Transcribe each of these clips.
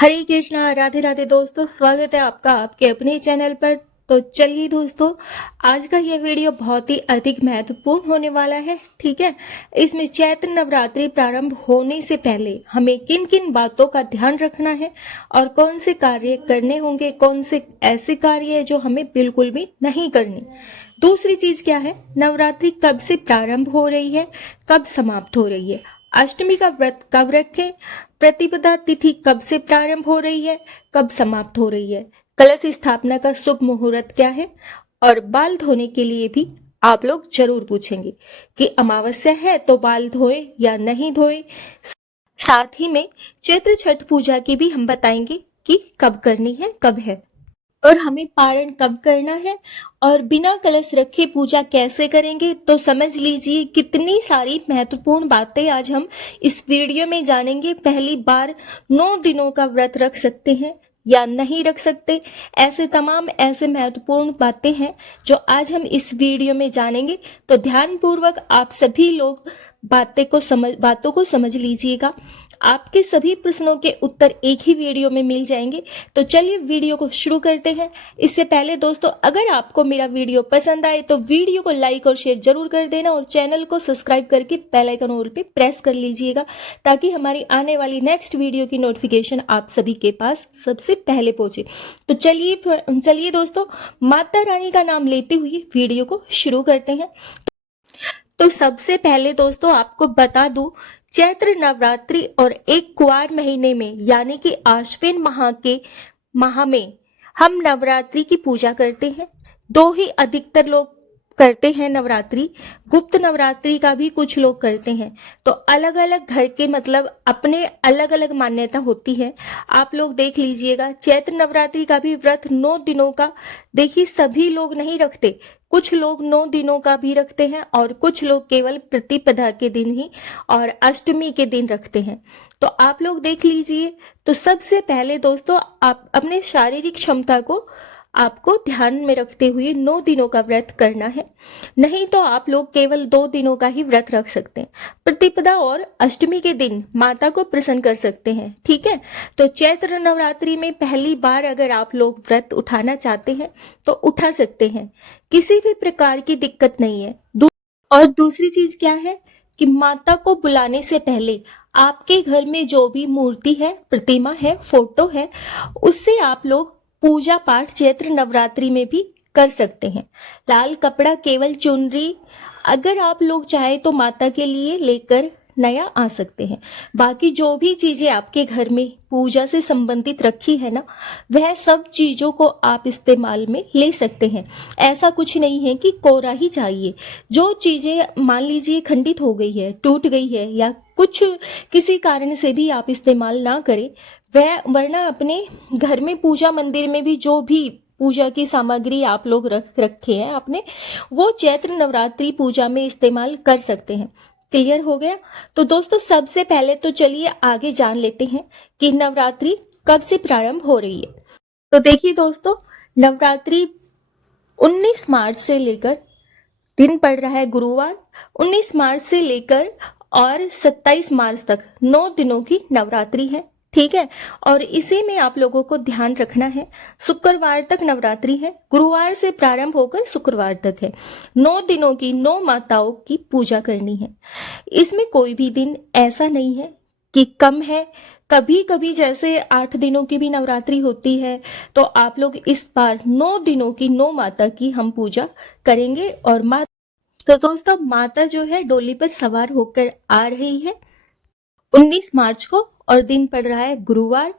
हरे कृष्णा, राधे राधे दोस्तों। स्वागत है आपका आपके अपने चैनल पर। तो चलिए दोस्तों, आज का ये वीडियो बहुत ही अधिक महत्वपूर्ण होने वाला है। ठीक है, इसमें चैत्र नवरात्रि प्रारंभ होने से पहले हमें किन किन बातों का ध्यान रखना है और कौन से कार्य करने होंगे, कौन से ऐसे कार्य है जो हमें बिल्कुल भी नहीं करने। दूसरी चीज क्या है, नवरात्रि कब से प्रारंभ हो रही है, कब समाप्त हो रही है, अष्टमी का व्रत कब रखें, प्रतिपदा तिथि कब से प्रारंभ हो रही है, कब समाप्त हो रही है, कलश स्थापना का शुभ मुहूर्त क्या है, और बाल धोने के लिए भी आप लोग जरूर पूछेंगे कि अमावस्या है तो बाल धोए या नहीं धोए। साथ ही में चैत्र छठ पूजा की भी हम बताएंगे कि कब करनी है, कब है, और हमें पारण कब करना है, और बिना कलश रखे पूजा कैसे करेंगे। तो समझ लीजिए कितनी सारी महत्वपूर्ण बातें आज हम इस वीडियो में जानेंगे। पहली बार 9 दिनों का व्रत रख सकते हैं या नहीं रख सकते, ऐसे तमाम ऐसे महत्वपूर्ण बातें हैं जो आज हम इस वीडियो में जानेंगे। तो ध्यानपूर्वक आप सभी लोग बातों को समझ लीजिएगा। आपके सभी प्रश्नों के उत्तर एक ही वीडियो में मिल जाएंगे। तो चलिए वीडियो को शुरू करते हैं। इससे पहले दोस्तों, अगर आपको मेरा वीडियो पसंद आए तो वीडियो को लाइक और शेयर जरूर कर देना, और चैनल को सब्सक्राइब करके बेल आइकन ऑल पे प्रेस कर लीजिएगा, ताकि हमारी आने वाली नेक्स्ट वीडियो की नोटिफिकेशन आप सभी के पास सबसे पहले पहुंचे। तो चलिए दोस्तों, माता रानी का नाम लेते हुए वीडियो को शुरू करते हैं। तो सबसे पहले दोस्तों आपको बता दूं, चैत्र नवरात्रि और एक कुआर महीने में यानी कि आश्विन माह में हम नवरात्रि की पूजा करते हैं। दो ही अधिकतर लोग करते हैं नवरात्रि, गुप्त नवरात्रि का भी कुछ लोग करते हैं। तो अलग अलग घर के मतलब अपने अलग अलग मान्यता होती है। आप लोग देख लीजिएगा, चैत्र नवरात्रि का भी व्रत 9 दिनों का, देखिए सभी लोग नहीं रखते। कुछ लोग 9 दिनों का भी रखते हैं और कुछ लोग केवल प्रतिपदा के दिन ही और अष्टमी के दिन रखते हैं। तो आप लोग देख लीजिए। तो सबसे पहले दोस्तों, आप अपने शारीरिक क्षमता को आपको ध्यान में रखते हुए 9 दिनों का व्रत करना है। नहीं तो आप लोग केवल 2 दिनों का ही व्रत रख सकते हैं। प्रतिपदा और अष्टमी के दिन माता को प्रसन्न कर सकते हैं। ठीक है, तो चैत्र नवरात्रि में पहली बार अगर आप लोग व्रत उठाना चाहते हैं तो उठा सकते हैं, किसी भी प्रकार की दिक्कत नहीं है। और दूसरी चीज क्या है कि माता को बुलाने से पहले आपके घर में जो भी मूर्ति है, प्रतिमा है, फोटो है, उससे आप लोग पूजा पाठ चैत्र नवरात्रि में भी कर सकते हैं। लाल कपड़ा, केवल चुनरी अगर आप लोग चाहे तो माता के लिए लेकर नया आ सकते हैं। बाकी जो भी चीजें आपके घर में पूजा से संबंधित रखी है ना, वह सब चीजों को आप इस्तेमाल में ले सकते हैं। ऐसा कुछ नहीं है कि कोरा ही चाहिए। जो चीजें मान लीजिए खंडित हो गई है, टूट गई है, या कुछ किसी कारण से भी आप इस्तेमाल ना करें, वह वरना अपने घर में पूजा मंदिर में भी जो भी पूजा की सामग्री आप लोग रखे हैं आपने, वो चैत्र नवरात्रि पूजा में इस्तेमाल कर सकते हैं। क्लियर हो गया? तो दोस्तों सबसे पहले तो चलिए आगे जान लेते हैं कि नवरात्रि कब से प्रारंभ हो रही है। तो देखिए दोस्तों, नवरात्रि 19 मार्च से लेकर, दिन पड़ रहा है गुरुवार, 19 मार्च से लेकर और 27 मार्च तक 9 दिनों की नवरात्रि है। ठीक है, और इसी में आप लोगों को ध्यान रखना है, शुक्रवार तक नवरात्रि है, गुरुवार से प्रारंभ होकर शुक्रवार तक है। 9 दिनों की 9 माताओं की पूजा करनी है। इसमें कोई भी दिन ऐसा नहीं है कि कम है। कभी कभी जैसे 8 दिनों की भी नवरात्रि होती है, तो आप लोग इस बार 9 दिनों की 9 माता की हम पूजा करेंगे। और तो दोस्तों, माता जो है डोली पर सवार होकर आ रही है 19 मार्च को, और दिन पड़ रहा है गुरुवार।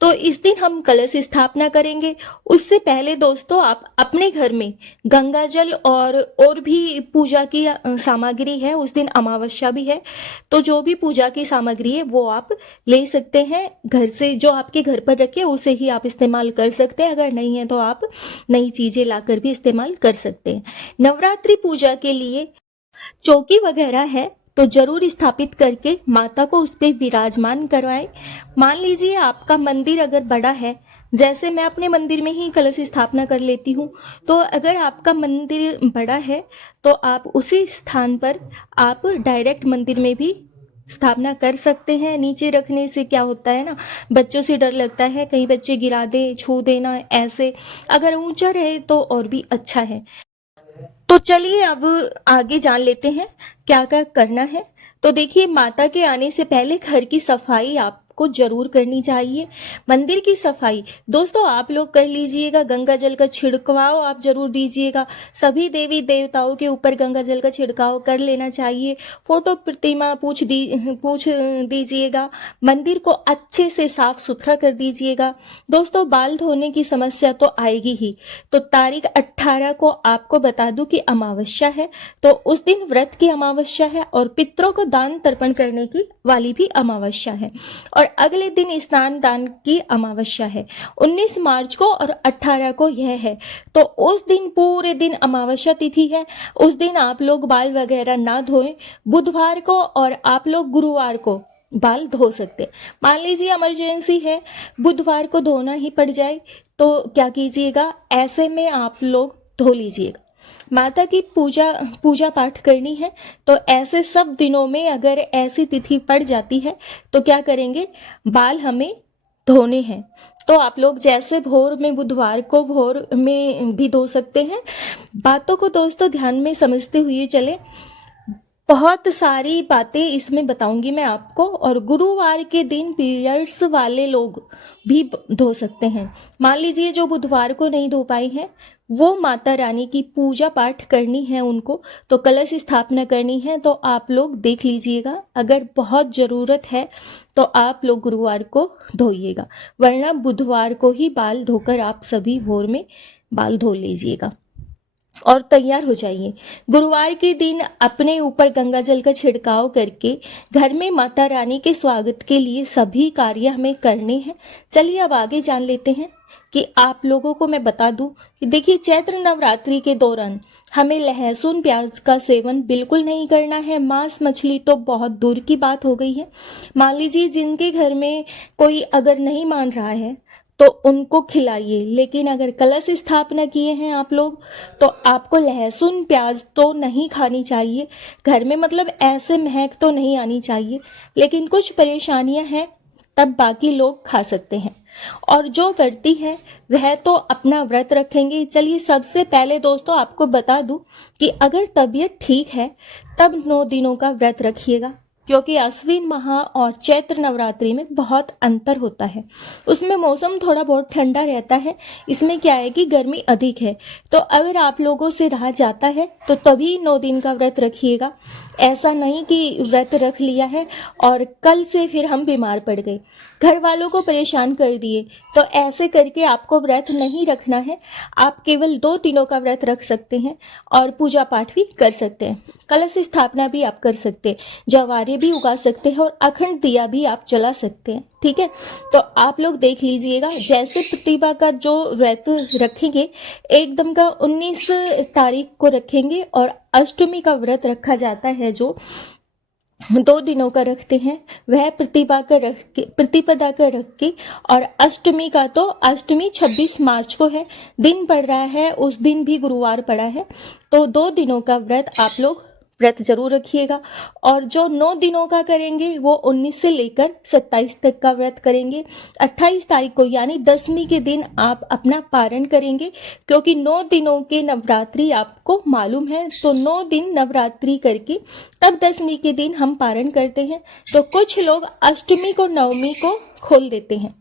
तो इस दिन हम कलश स्थापना करेंगे। उससे पहले दोस्तों, आप अपने घर में गंगा जल और भी पूजा की सामग्री है, उस दिन अमावस्या भी है, तो जो भी पूजा की सामग्री है वो आप ले सकते हैं घर से। जो आपके घर पर रखे उसे ही आप इस्तेमाल कर सकते हैं। अगर नहीं है तो आप नई चीजें लाकर भी इस्तेमाल कर सकते हैं। नवरात्रि पूजा के लिए चौकी वगैरह है तो जरूर स्थापित करके माता को उस पर विराजमान करवाएं। मान लीजिए आपका मंदिर अगर बड़ा है, जैसे मैं अपने मंदिर में ही कलश स्थापना कर लेती हूँ, तो अगर आपका मंदिर बड़ा है तो आप उसी स्थान पर आप डायरेक्ट मंदिर में भी स्थापना कर सकते हैं। नीचे रखने से क्या होता है ना, बच्चों से डर लगता है कहीं बच्चे गिरा दे, छू देना ऐसे। अगर ऊंचा रहे तो और भी अच्छा है। तो चलिए अब आगे जान लेते हैं क्या क्या करना है। तो देखिए, माता के आने से पहले घर की सफाई आपको जरूर करनी चाहिए। मंदिर की सफाई दोस्तों आप लोग कर लीजिएगा। गंगा जल का छिड़काव आप जरूर दीजिएगा। सभी देवी देवताओं के ऊपर गंगा जल का छिड़काव कर लेना चाहिए। फोटो प्रतिमा पूछ दीजिएगा। मंदिर को अच्छे से साफ सुथरा कर दीजिएगा। दोस्तों बाल धोने की समस्या तो आएगी ही। तो तारीख 18 को आपको बता दूं कि अमावस्या है, तो उस दिन व्रत की अमावस्या है और पितरों को दान तर्पण करने की वाली भी अमावस्या है। और अगले दिन स्नान दान की अमावस्या है 19 मार्च को, और 18 को यह है। तो उस दिन पूरे दिन अमावस्या तिथि है। उस दिन आप लोग बाल वगैरह ना धोएं। बुधवार को और आप लोग गुरुवार को बाल धो सकते। मान लीजिए इमरजेंसी है, बुधवार को धोना ही पड़ जाए, तो क्या कीजिएगा, ऐसे में आप लोग धो लीजिएगा। माता की पूजा पाठ करनी है, तो ऐसे सब दिनों में अगर ऐसी तिथि पड़ जाती है तो क्या करेंगे, बाल हमें धोने हैं। तो आप लोग जैसे भोर में, बुधवार को भोर में भी धो सकते हैं। बातों को दोस्तों ध्यान में समझते हुए चले। बहुत सारी बातें इसमें बताऊंगी मैं आपको। और गुरुवार के दिन पीरियड्स वाले लोग भी धो सकते हैं। मान लीजिए जो बुधवार को नहीं धो पाए हैं, वो माता रानी की पूजा पाठ करनी है उनको, तो कलश स्थापना करनी है, तो आप लोग देख लीजिएगा। अगर बहुत ज़रूरत है तो आप लोग गुरुवार को धोइएगा, वरना बुधवार को ही बाल धोकर आप सभी भोर में बाल धो लीजिएगा और तैयार हो जाइए। गुरुवार के दिन अपने ऊपर गंगा जल का छिड़काव करके घर में माता रानी के स्वागत के लिए सभी कार्य हमें करने हैं। चलिए अब आगे जान लेते हैं कि आप लोगों को मैं बता दूं कि देखिए, चैत्र नवरात्रि के दौरान हमें लहसुन प्याज का सेवन बिल्कुल नहीं करना है। मांस मछली तो बहुत दूर की बात हो गई है। मान लीजिए जिनके घर में कोई अगर नहीं मान रहा है तो उनको खिलाइए, लेकिन अगर कलश स्थापना किए हैं आप लोग तो आपको लहसुन प्याज तो नहीं खानी चाहिए। घर में मतलब ऐसे महक तो नहीं आनी चाहिए, लेकिन कुछ परेशानियां हैं तब बाकी लोग खा सकते हैं। और जो व्रती है वह तो अपना व्रत रखेंगे। चलिए सबसे पहले दोस्तों आपको बता दूं कि अगर तबीयत ठीक है तब 9 दिनों का व्रत रखिएगा, क्योंकि आश्विन माह और चैत्र नवरात्रि में बहुत अंतर होता है। उसमें मौसम थोड़ा बहुत ठंडा रहता है, इसमें क्या है कि गर्मी अधिक है। तो अगर आप लोगों से रहा जाता है तो तभी 9 दिन का व्रत रखिएगा। ऐसा नहीं कि व्रत रख लिया है और कल से फिर हम बीमार पड़ गए, घर वालों को परेशान कर दिए, तो ऐसे करके आपको व्रत नहीं रखना है। आप केवल 2 दिनों का व्रत रख सकते हैं और पूजा पाठ भी कर सकते हैं। कलश स्थापना भी आप कर सकते हैं, जवारे भी उगा सकते हैं और अखंड दिया भी आप जला सकते हैं। ठीक है, तो आप लोग देख लीजिएगा। जैसे प्रतिभा का जो व्रत रखेंगे एकदम का 19 तारीख को रखेंगे, और अष्टमी का व्रत रखा जाता है जो 2 दिनों का रखते हैं, वह प्रतिपदा का रख के, और अष्टमी का तो अष्टमी 26 मार्च को है, दिन पड़ रहा है, उस दिन भी गुरुवार पड़ा है। तो 2 दिनों का व्रत आप लोग व्रत जरूर रखिएगा। और जो 9 दिनों का करेंगे वो 19 से लेकर 27 तक का व्रत करेंगे। 28 तारीख को यानी 10वीं के दिन आप अपना पारण करेंगे, क्योंकि 9 दिनों के नवरात्रि आपको मालूम है। तो 9 दिन नवरात्रि करके तब 10वीं के दिन हम पारण करते हैं। तो कुछ लोग अष्टमी को, नवमी को खोल देते हैं।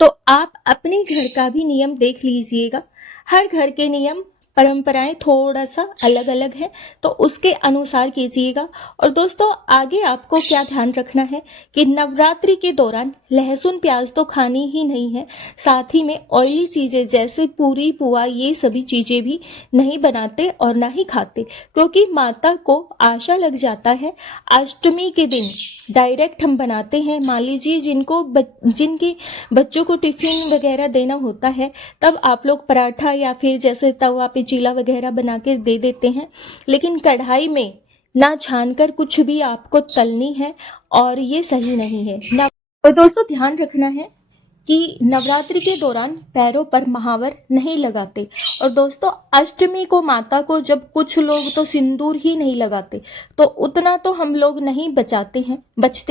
तो आप अपने घर का भी नियम देख लीजिएगा। हर घर के नियम परंपराएं थोड़ा सा अलग अलग है, तो उसके अनुसार कीजिएगा। और दोस्तों आगे आपको क्या ध्यान रखना है कि नवरात्रि के दौरान लहसुन प्याज तो खानी ही नहीं है, साथ ही में ऑयली चीजें जैसे पूरी पुआ ये सभी चीजें भी नहीं बनाते और ना ही खाते, क्योंकि माता को आशा लग जाता है। अष्टमी के दिन डायरेक्ट हम बनाते हैं। मान लीजिए जिनके बच्चों को टिफिन वगैरह देना होता है, तब आप लोग पराठा या फिर जैसे तवा पे चीला वगैरह बना के दे देते हैं, लेकिन कढ़ाई में ना छानकर कुछ भी आपको तलनी है, और ये सही नहीं है ना। और दोस्तों ध्यान रखना है कि नवरात्रि के दौरान पैरों पर महावर नहीं लगाते। और दोस्तों, अष्टमी को माता को जब कुछ लोग तो सिंदूर ही नहीं लगाते, तो उतना तो हम लोग नहीं बचते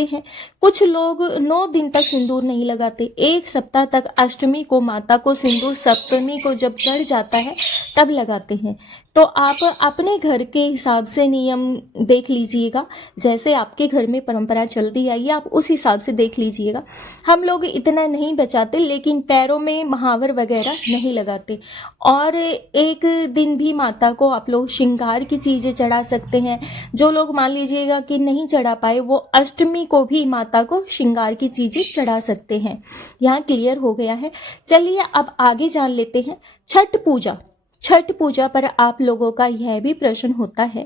हैं। कुछ लोग 9 दिन तक सिंदूर नहीं लगाते, 1 सप्ताह तक अष्टमी को माता को सिंदूर सप्तमी को जब चढ़ जाता है तब लगाते हैं। तो आप अपने घर के हिसाब से नियम देख लीजिएगा, जैसे आपके घर में परंपरा चलती आई है आप उस हिसाब से देख लीजिएगा। हम लोग इतना नहीं बचाते, लेकिन पैरों में महावर वगैरह नहीं लगाते। और एक दिन भी माता को आप लोग श्रृंगार की चीज़ें चढ़ा सकते हैं। जो लोग मान लीजिएगा कि नहीं चढ़ा पाए, वो अष्टमी को भी माता को श्रृंगार की चीज़ें चढ़ा सकते हैं। यहाँ क्लियर हो गया है। चलिए अब आगे जान लेते हैं छठ पूजा। छठ पूजा पर आप लोगों का यह भी प्रश्न होता है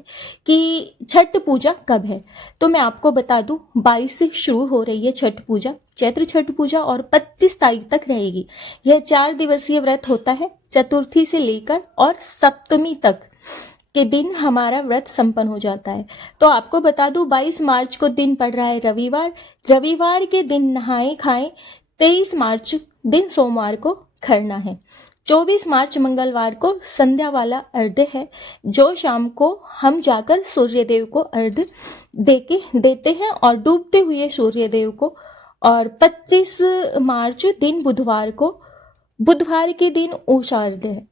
कि छठ पूजा कब है। तो मैं आपको बता दूं, 22 से शुरू हो रही है छठ पूजा, चैत्र छठ पूजा, और 25 तारीख तक रहेगी। यह 4 दिवसीय व्रत होता है। चतुर्थी से लेकर और सप्तमी तक के दिन हमारा व्रत संपन्न हो जाता है। तो आपको बता दूं, 22 मार्च को दिन पड़ रहा है रविवार। रविवार के दिन नहाए खाएं। 23 मार्च दिन सोमवार को खरना है। 24 मार्च मंगलवार को संध्या वाला अर्घ्य है, जो शाम को हम जाकर सूर्यदेव को अर्घ्य देते हैं और डूबते हुए सूर्यदेव को। और 25 मार्च दिन बुधवार के दिन उषा अर्घ्य है,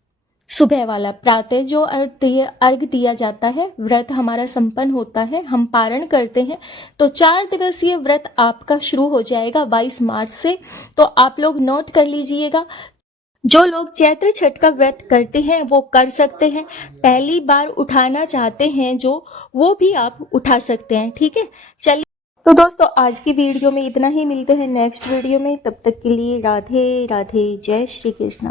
सुबह वाला प्रातः जो अर्घ दिया जाता है। व्रत हमारा संपन्न होता है, हम पारण करते हैं। तो 4 दिवसीय व्रत आपका शुरू हो जाएगा 22 मार्च से। तो आप लोग नोट कर लीजिएगा। जो लोग चैत्र छठ का व्रत करते हैं वो कर सकते हैं। पहली बार उठाना चाहते हैं जो, वो भी आप उठा सकते हैं। ठीक है, चलिए। तो दोस्तों, आज की वीडियो में इतना ही। मिलते हैं नेक्स्ट वीडियो में, तब तक के लिए राधे राधे, जय श्री कृष्णा।